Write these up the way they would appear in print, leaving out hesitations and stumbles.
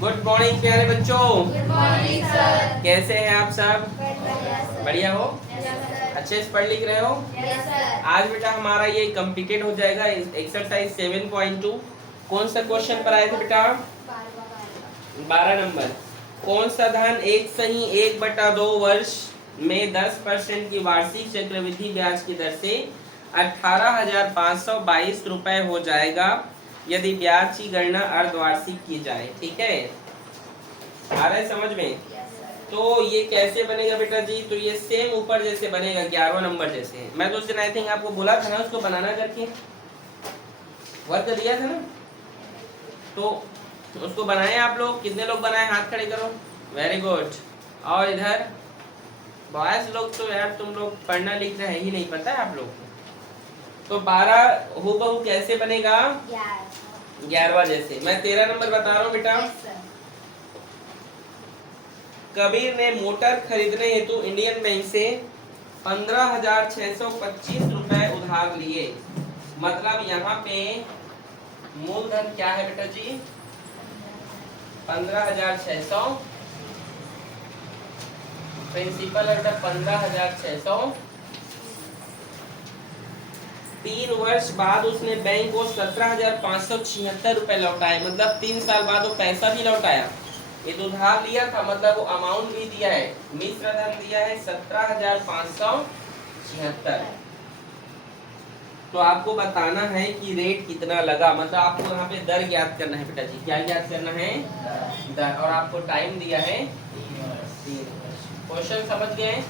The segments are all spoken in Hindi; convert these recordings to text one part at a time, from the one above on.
गुड मॉर्निंग प्यारे बच्चों। Good morning sir. कैसे हैं आप सब? बढ़िया हो? अच्छे से पढ़ लिख रहे हो? Yes sir. आज बेटा हमारा ये कंप्लीटेड हो जाएगा एक्सरसाइज 7.2। कौन सा क्वेश्चन पर आए थे बेटा? 12 नंबर। कौन सा धन एक सही 1/2 वर्ष में 10% की वार्षिक चक्रवृद्धि ब्याज की दर से 18,522 रुपए हो जाएगा यदि ब्याज की गणना अर्धवार्षिक की जाए। ठीक है, आ रहा है समझ में? तो ये कैसे बनेगा बेटा जी? तो ये सेम ऊपर जैसे बनेगा, 11वां नंबर जैसे। मैं तो उस दिन आई थिंक आपको बोला था ना उसको बनाना करके, वर्क दिया था ना, तो उसको बनाए आप लोग। कितने लोग बनाए? हाथ खड़े करो। Very good. और इधर बॉयज लोग तो यार तुम लोग पढ़ना लिखना है ही नहीं, पता है आप लोग को। तो 12 हूबहू कैसे बनेगा? 11वां जैसे। मैं 13 नंबर बता रहा हूँ बेटा। कबीर ने मोटर खरीदने हेतु इंडियन बैंक से 15,625 रुपए उधार लिए। मतलब यहाँ पे मूलधन क्या है बेटा जी? 15,600। प्रिंसिपल है बेटा 15,600। 3 वर्ष बाद उसने बैंक को 17,576 रुपए लौटाए। मतलब 3 साल बाद वो पैसा भी लौटाया। ये तो उधार लिया था, मतलब वो अमाउंट भी दिया है, मिश्र धन दिया है 17,576। तो आपको बताना है कि रेट कितना लगा। मतलब आपको यहाँ पे दर ज्ञात करना है बेटा जी। क्या ज्ञात करना है? दर। और आपको टाइम दिया है 3 वर्ष। क्वेश्चन समझ गए?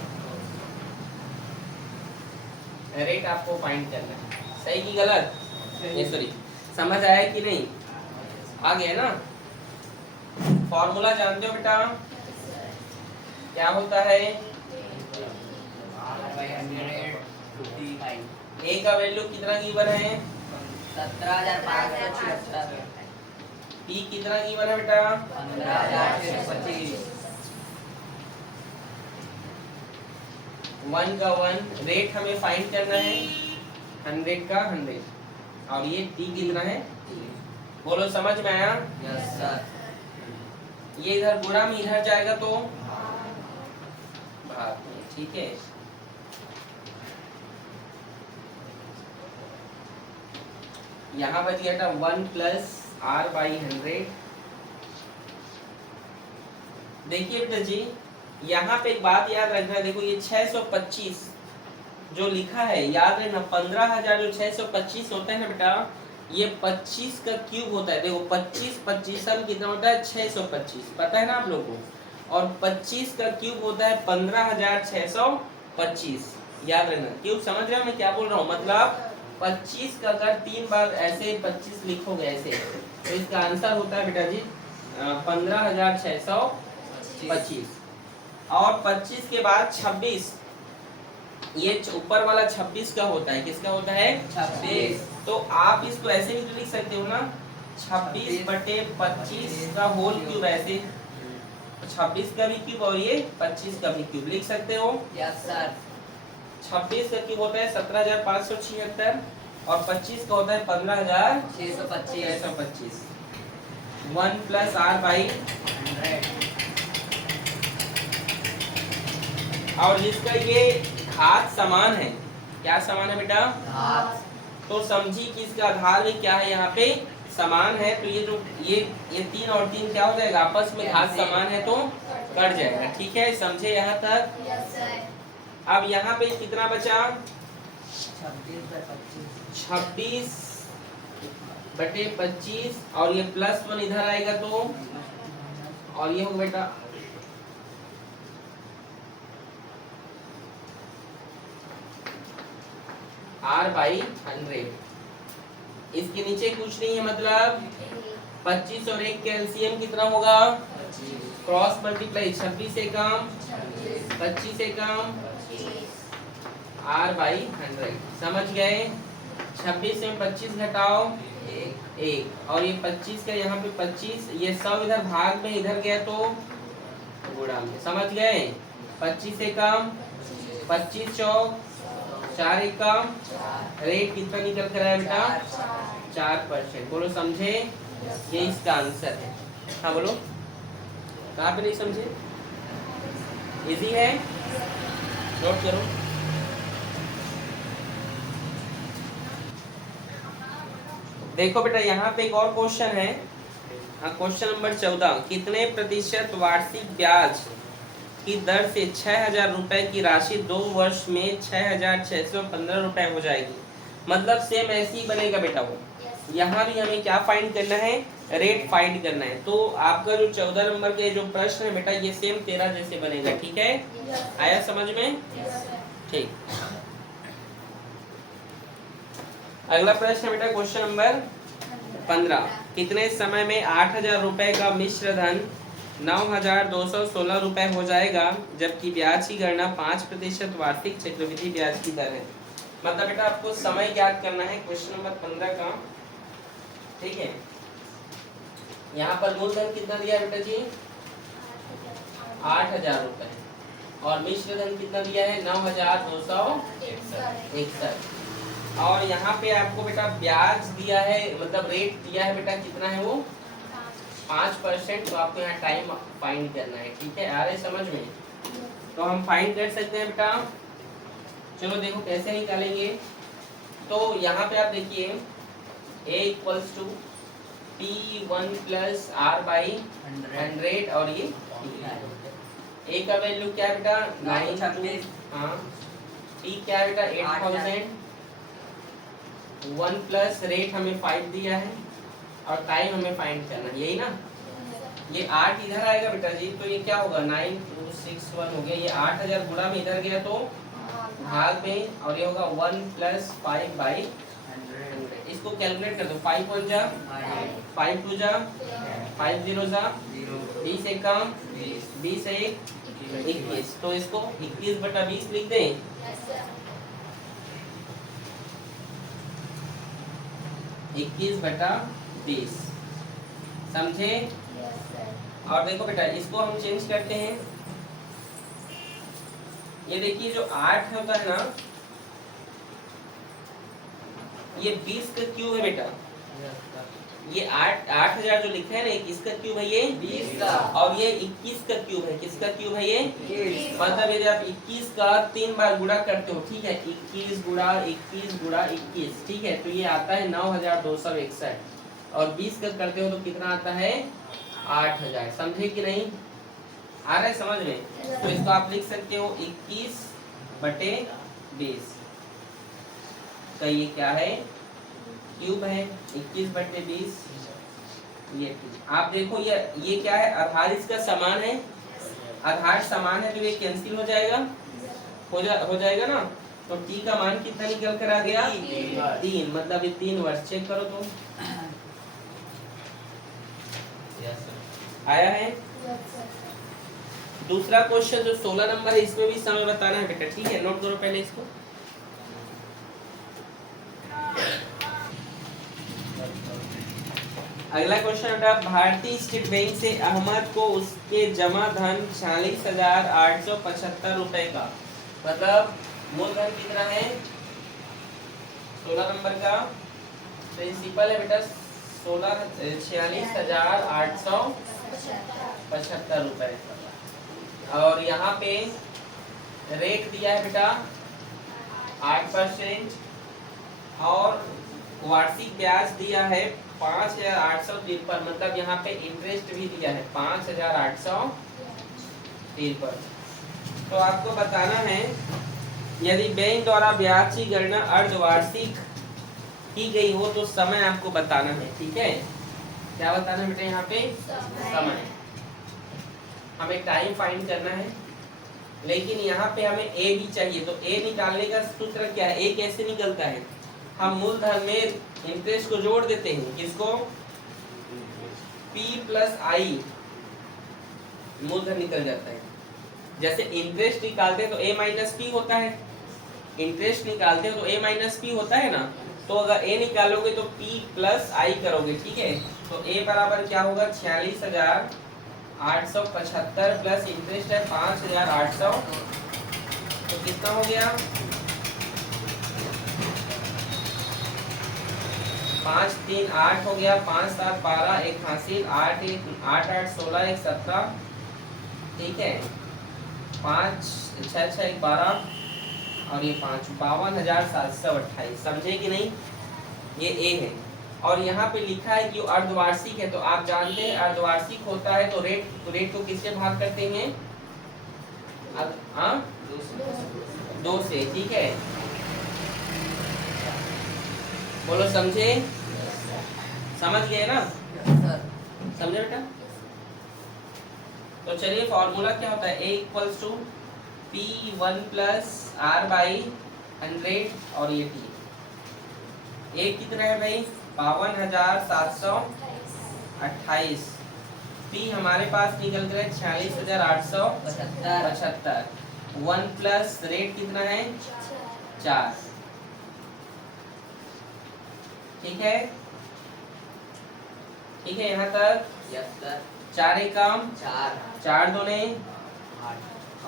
रेट आपको फाइंड करना है, सही की गलत? सॉरी, समझ आया कि नहीं? आ गया ना? फॉर्मूला जानते हो बेटा? क्या होता है? ए का वैल्यू कितना गिवन है? 17,576। पी कितना गिवन है बेटा? 15,625। 1 का 1। रेट हमें फाइंड करना है 100 का 100। और ये टी कितना है? बोलो, समझ में आया? Yes sir. ये इधर गुणा में इधर जाएगा तो भाग में। ठीक है, यहाँ बच गया था 1 प्लस आर बाई 100। देखिए बेटा जी, यहाँ पे एक बात याद रखना है। देखो ये 625 जो लिखा है, याद रखना 15,000 जो 625 होता है ना बेटा, ये 25 का क्यूब होता है। देखो 25 25 कितना होता है? 625, पता है ना आप लोगों को। और 25 का क्यूब होता है 15,625। याद रखना क्यूब। समझ रहे हो मैं क्या बोल रहा हूँ? मतलब 25 का अगर 3 बार ऐसे 25 लिखोगे ऐसे, तो इसका आंसर होता है बेटा जी 15,625। और 25 के बाद 26, ये ऊपर वाला 26 का होता है। किसका होता है? 26। तो आप इसको ऐसे भी तो लिख सकते हो ना, 26/25 का होल क्यूब। ऐसे 26 का भी क्यूब और ये 25 का भी क्यूब लिख सकते हो। Yes sir. 26 का क्यूब होता है 17,576 और 25 का होता है 15,625। 1 प्लस आर बाई 100। और जिसका ये घात समान है। क्या समान है बेटा? घात। तो समझी कि इसका आधार भी क्या है? यहाँ पे समान है। तो ये जो ये 3 और 3 क्या हो जाएगा? आपस में घात समान है तो कट जाएगा। ठीक है, समझे यहाँ तक? Yes sir. अब यहाँ पे कितना बचा? 26/25 और ये +1 इधर आएगा तो, और ये होगा बेटा R बाई 100। इसके नीचे कुछ नहीं है, मतलब 25 और 1 कैल्शियम कितना होगा? क्रॉस मल्टीप्लाई 26 से कम 25 से कम R बाई 100। समझ गए? 26 में 25 घटाओ 1 और ये 25 का यहाँ पे 25, ये सब इधर भाग में इधर गया तो गुणा में। समझ गए? 25 से कम 25 चौक 4 एकम। रेट कितना निकल कर आया बेटा? 4%। बोलो समझे? ये इसका आंसर है। हाँ बोलो। कहाँ पे नहीं समझे? इजी है, नोट करो। देखो बेटा यहाँ पे एक और क्वेश्चन है, क्वेश्चन नंबर 14, कितने प्रतिशत वार्षिक ब्याज की दर से 6,000 रुपए की राशि 2 वर्ष में 6,615 रुपए हो जाएगी। मतलब सेम ऐसे ही बनेगा बेटा वो। यहाँ भी हमें क्या फाइंड करना है? रेट फाइंड करना है। तो आपका जो 14 नंबर के जो प्रश्न है बेटा ये सेम 13 जैसे बनेगा, ठीक है? आया समझ में? ठीक। अगला प्रश्न है बेटा क्वेश्चन नंबर 15, कितने समय में 8,000 रुपए का मिश्र धन 9,216 रुपए हो जाएगा जबकि ब्याज की गणना 5% वार्षिक चक्रवृद्धि ब्याज की दर है। मतलब बेटा आपको समय ज्ञात करना है क्वेश्चन नंबर 15 का, ठीक है? यहाँ पर मूलधन कितना दिया बेटा जी? 8,000 रुपए और मिश्र धन कितना दिया है? 9,261। और यहाँ पे आपको बेटा ब्याज दिया है, मतलब रेट दिया है बेटा कितना है वो? 5%। तो आपको यहाँ टाइम फाइंड करना है, ठीक है? आ रहे समझ में? तो हम फाइंड कर सकते हैं बेटा, चलो देखो कैसे निकालेंगे। तो यहाँ पे आप देखिए A equals to P1 plus R by 100 और ये A का वैल्यू क्या है बेटा? 9,000। हाँ, P क्या है बेटा? 8,000। 1 प्लस रेट हमें 5 दिया है और टाइम हमें फाइंड करना है, यही ना? ये 8 इधर आएगा बेटा जी, तो ये क्या होगा? 9,261 हो गया। ये 8,000 गुणा में इधर गया तो भाग में, और ये होगा 1 प्लस 5 बाई 100। इसको कैलकुलेट कर दो। 5 1 जा 5 2 जा 5 0 जा 20 एक काम 20 एक 21। तो इसको 21/20 लिख दें। 21/20 समझे? और देखो बेटा इसको हम चेंज करते हैं। ये देखिए जो 8 होता है ना, ये 20 का क्यूब है बेटा। ये 8,000 जो लिखा है ना, 21 का क्यूब है ये 20 का, और ये 21 का क्यूब है। किसका क्यूब है ये? 20। मतलब यदि आप 21 का 3 बार गुणा करते हो, ठीक है, 21 गुणा 21 गुणा 21, ठीक है, तो ये आता है 9,261। और 20 का करते हो तो कितना आता है? 8,000। समझे कि नहीं? आ रहा है समझ में? तो इसको आप लिख सकते हो 21/20 का ये क्या है? क्यूब है। 21/20 ये आप देखो ये क्या है? आधार इसका समान है, आधार समान है तो ये कैंसिल हो जाएगा, हो जाएगा ना। तो t का मान कितना निकल कर आ गया? 3। मतलब ये 3 वर्ष। चेक करो तो आया है। दूसरा क्वेश्चन जो 16 नंबर है, इसमें भी समय बताना है बेटा, ठीक है? नोट करो पहले इसको। अगला क्वेश्चन बेटा, भारतीय स्टेट बैंक से अहमद को उसके जमा धन 46,875 रुपए का, मतलब मूलधन कितना है 16 नंबर का? प्रिंसिपल है बेटा 46,875 रुपए, और यहाँ पे रेट दिया है बेटा 8%, और वार्षिक ब्याज दिया है 5,853। मतलब यहाँ पे इंटरेस्ट भी दिया है 5,853। तो आपको बताना है यदि बैंक द्वारा ब्याज की गणना अर्धवार्षिक की गई हो तो समय आपको बताना है, ठीक है? क्या बताना है बेटा? यहाँ पे समय। हमें टाइम फाइंड करना है, लेकिन यहाँ पे हमें ए भी चाहिए। तो ए निकालने का सूत्र क्या है? ए कैसे निकलता है? हम मूलधन में इंटरेस्ट को जोड़ देते हैं। किसको? P प्लस आई, मूलधन निकल जाता है। जैसे इंटरेस्ट निकालते हैं तो A माइनस P होता है, इंटरेस्ट निकालते हैं तो A माइनस P होता है ना। तो अगर A निकालोगे तो P प्लस आई करोगे, ठीक है? तो A बराबर क्या होगा? 46,875 प्लस इंटरेस्ट है 5,800, तो कितना हो गया? 5 3 8 हो गया, 5 7 12 1 हासिल, 8 1 8 8 16 1 17 ठीक है, 5 6 6 12 और ये 5 52,728। समझे कि नहीं? ये ए है। और यहाँ पे लिखा है कि अर्धवार्षिक है, तो आप जानते हैं अर्धवार्षिक होता है तो रेट को किससे भाग करते हैं? हाँ, 2 से। ठीक है, बोलो समझे? समझ गए ना? सर समझे बेटा? तो चलिए फॉर्मूला क्या होता है? A equals to P1 plus R by 100 और ये T। A कितना है भाई? 52,728। P हमारे पास निकल कर 46,875। 1 प्लस रेट कितना है? 4। ठीक है, ठीक है यहाँ तक? Yes sir. 4 एकम 4 4 दूने 8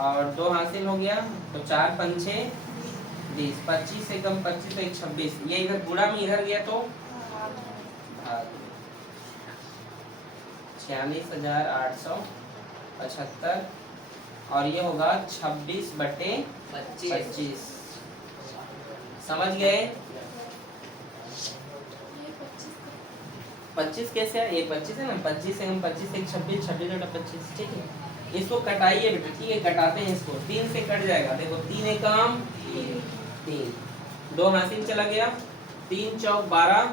और 2 हासिल हो गया, तो 4 पंचे 20। 25 से कम 25 से 26। ये इधर गुणा में इधर गया तो भाग। 46,875 और ये होगा 26/25। समझ गए? 25 कैसे है? ये 25 है ना, 25 से हम 25 से 26, 26 बटा 25। ठीक है, इसको कटाइए बेटा। ठीक है, कटाते हैं इसको। 3 से कट जाएगा, देखो 3 एकम 3, 2 हासिल चला गया, 3 चौक 12,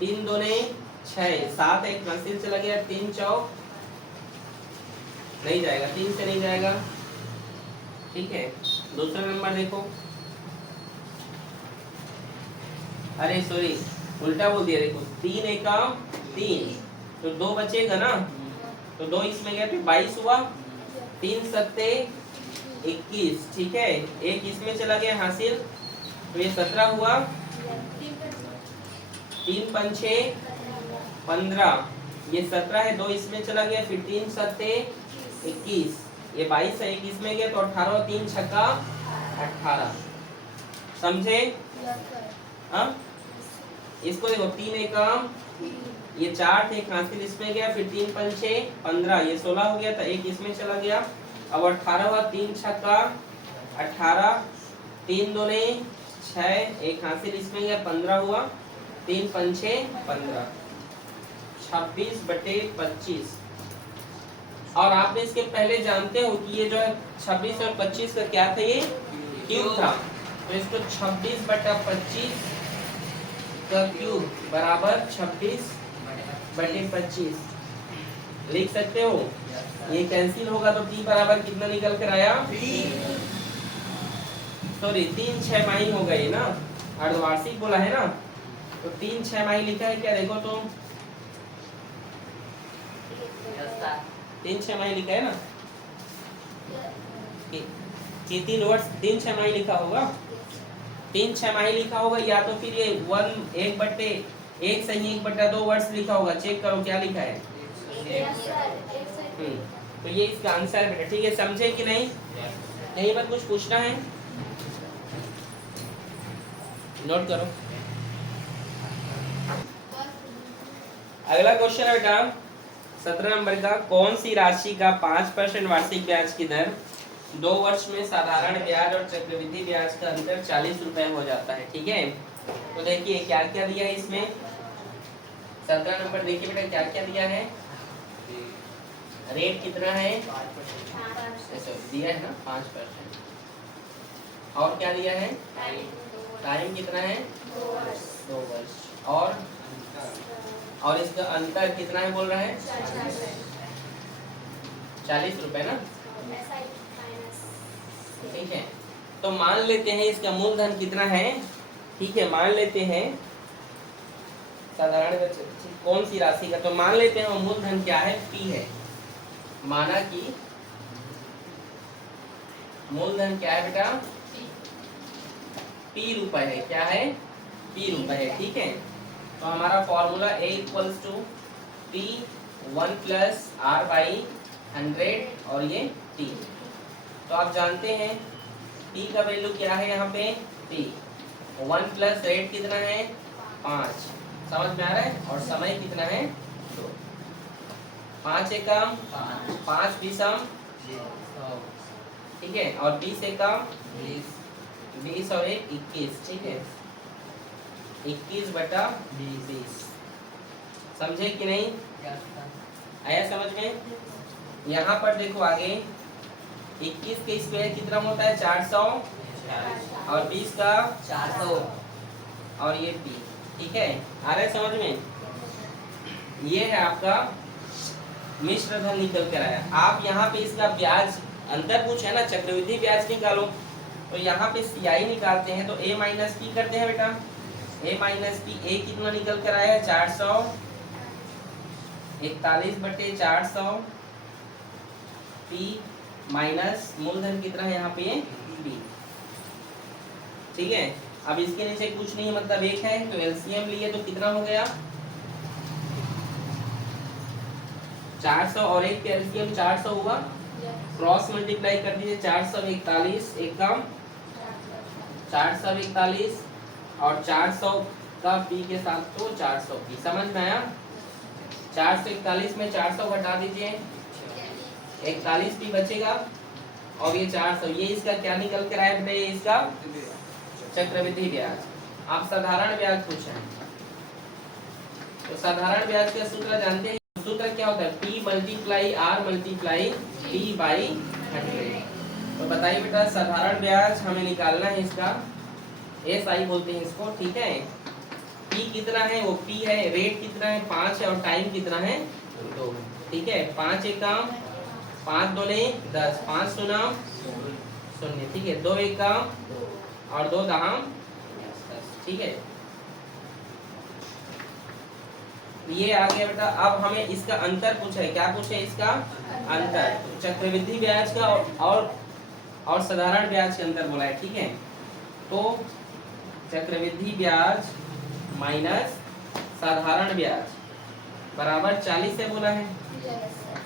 3 दूने 6, 7 एक हासिल चला गया, 3 चौक नहीं जाएगा, 3 से नहीं जाएगा। ठीक है, दूसरा नंबर देखो। अरे सॉरी, उल्टा बोल दिया। देखो 3 एकम 3, तो 2 बचेगा ना, तो 2 इसमें गया तो 22 हुआ। 3 सत्ते 21। ठीक है, एक इसमें चला गया हासिल, तो ये 17 हुआ। 3 पंचे 15, ये 17 है, 2 इसमें चला गया, फिर 3 सत्ते 21, ये 22 है, 1 इसमें गया तो 18, 3 छक्का 18। समझे? हाँ, इसको देखो 3 एकम, ये 4 थे, हासिल इसमें गया, फिर 3 पंचे 15, ये 16 हो गया था, 1 इसमें चला गया, अब 18 हुआ। 3 छक्का 18, 3 दूने 6, 1 हासिल इसमें गया, 15 हुआ। 3 पंचे 15, 26/25। और आपने इसके पहले जानते हो कि ये जो है 26 और 25 का क्या था? ये क्यूब था, तो इसको 26/25 का क्यूब बराबर 26/25 लिख सकते हो। ये कैंसिल होगा तो t बराबर कितना निकल कर आया? सॉरी, 3 छमाही हो गई ना, अर्धवार्षिक बोला है ना, तो 3 छमाही लिखा है क्या? देखो तो यस सर। 3 छमाही लिखा है ना, कि 3 वर्ष 3 छमाही लिखा होगा। 3 छमाही लिखा होगा, या तो फिर ये 1 सही 1/2 वर्ष लिखा होगा। चेक करो क्या लिखा है। तो ये इसका आंसर है बेटा। ठीक है, समझे कि नहीं? नहीं पर कुछ पूछना है? नोट करो। अगला क्वेश्चन है बेटा 17 नंबर का। कौन सी राशि का 5% वार्षिक ब्याज की दर 2 वर्ष में साधारण ब्याज और चक्रवृद्धि ब्याज का अंतर 40 रुपए हो जाता है? ठीक है, तो देखिए क्या क्या दिया है इसमें। 17 नंबर देखिए बेटा क्या क्या दिया है। रेट कितना है? दिया है ना 5%। और क्या दिया है? टाइम कितना है? 2 वर्ष। और इसका अंतर कितना है बोल रहा है? 40 रुपए ना। ठीक है, तो मान लेते हैं इसका मूलधन कितना है। ठीक है, मान लेते हैं साधारण कौन सी राशि का, तो मान लेते हैं वो मूलधन क्या है? P है। माना कि मूलधन क्या है बेटा? P रुपए है। क्या है? P रुपए है। ठीक है, तो हमारा formula A equals to P1 plus R by 100 और ये T। तो आप जानते हैं P का वैल्यू क्या है यहाँ पे? P 1 प्लस रेट कितना है? 5। समझ में आ रहा है? और समय कितना है? 2। 5 एकम 5 विषम सौ ठीक है, और 20 से कम 20 20 और 1 21, ठीक है, 21 बटा 20। समझे कि नहीं? यस सर आया समझ में? यहाँ पर देखो आगे 21 के स्क्वायर कितना होता है 400 और 20 का 400 और ये p, ठीक है, आ रहा है समझ में? ये है आपका मिश्र धन निकल कर आया। आप यहाँ पे इसका ब्याज अंतर पूछे ना, चक्रवृद्धि ब्याज निकालो, तो यहाँ पे CI निकालते हैं तो a माइनस पी करते हैं बेटा, a माइनस पी, a कितना निकल कर आया है 400, 41 बटे 400 p माइनस मूलधन कितना है यहाँ पे b, ठीक है। अब इसके नीचे कुछ नहीं है, मतलब 1 है, तो एलसीएम लिए तो कितना हो गया 400 और 1 के एलसीएम 400 हुआ, क्रॉस मल्टीप्लाई कर दीजिए, 441 एक काम 441 और 400 का p के साथ तो 400 p, समझ में आया? 441 में 400 घटा दीजिए, 41 p बचेगा और ये 400, ये इसका क्या निकल कर आया बेटा, ये इसका चक्रवृद्धि ब्याज। आप साधारण ब्याज पूछे तो साधारण ब्याज का सूत्र जानते हैं? सूत्र क्या होता है, p multiply r multiply p by 100। तो बताइए बेटा, साधारण ब्याज हमें निकालना है, इसका SI बोलते हैं इसको, ठीक है। p कितना है, वो p है, रेट कितना है 5 है और टाइम कितना है 2, ठीक है। 5 एक काम 5 दूने 10, 5 शून्य 0, ठीक है, 2 एक काम और 2 दहाम 10, ठीक है। ये आ गया बेटा। अब हमें इसका अंतर पूछा है, क्या पूछे इसका अंतर, चक्रवृद्धि ब्याज का और साधारण ब्याज के अंतर बोला है, ठीक है। तो चक्रवृद्धि ब्याज माइनस साधारण ब्याज बराबर 40 से बोला है।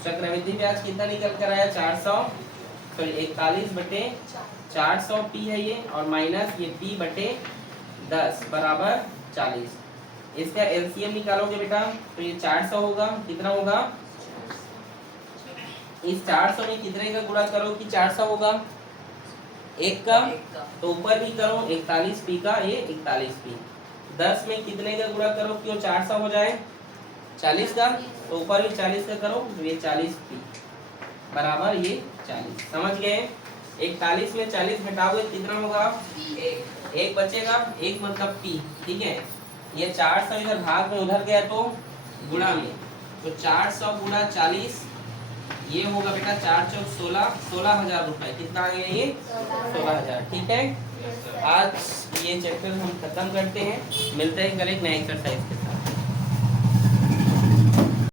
चक्रवृद्धि ब्याज कितना निकल कर आया 400, सॉरी 41 बटे 400 p है ये, और माइनस ये p बटे 10 बराबर 40। इसका एलसीएम निकालोगे बेटा तो ये 400 होगा, कितना होगा, इस 400 में कितने का गुणा करो कि 400 होगा, 1 का, तो ऊपर भी करो 41 p का, ये 41 p। 10 में कितने का गुणा करो कि वो 400 हो जाए 40 का, तो ऊपर भी 40 का करो, तो ये 40 p बराबर ये 40। समझ गए? 41 में 40 घटाओगे कितना होगा, 1 बचेगा, 1 मतलब p, ठीक है। ये 400 इधर भाग में उधर गया तो गुणा में, तो 400 गुणा 40 ये होगा बेटा 4 चौक 16, 16,000 रुपए, कितना आ गया ये 16,000, ठीक है। आज ये चैप्टर हम खत्म करते हैं, मिलते हैं कल एक नए एक्सरसाइज के साथ।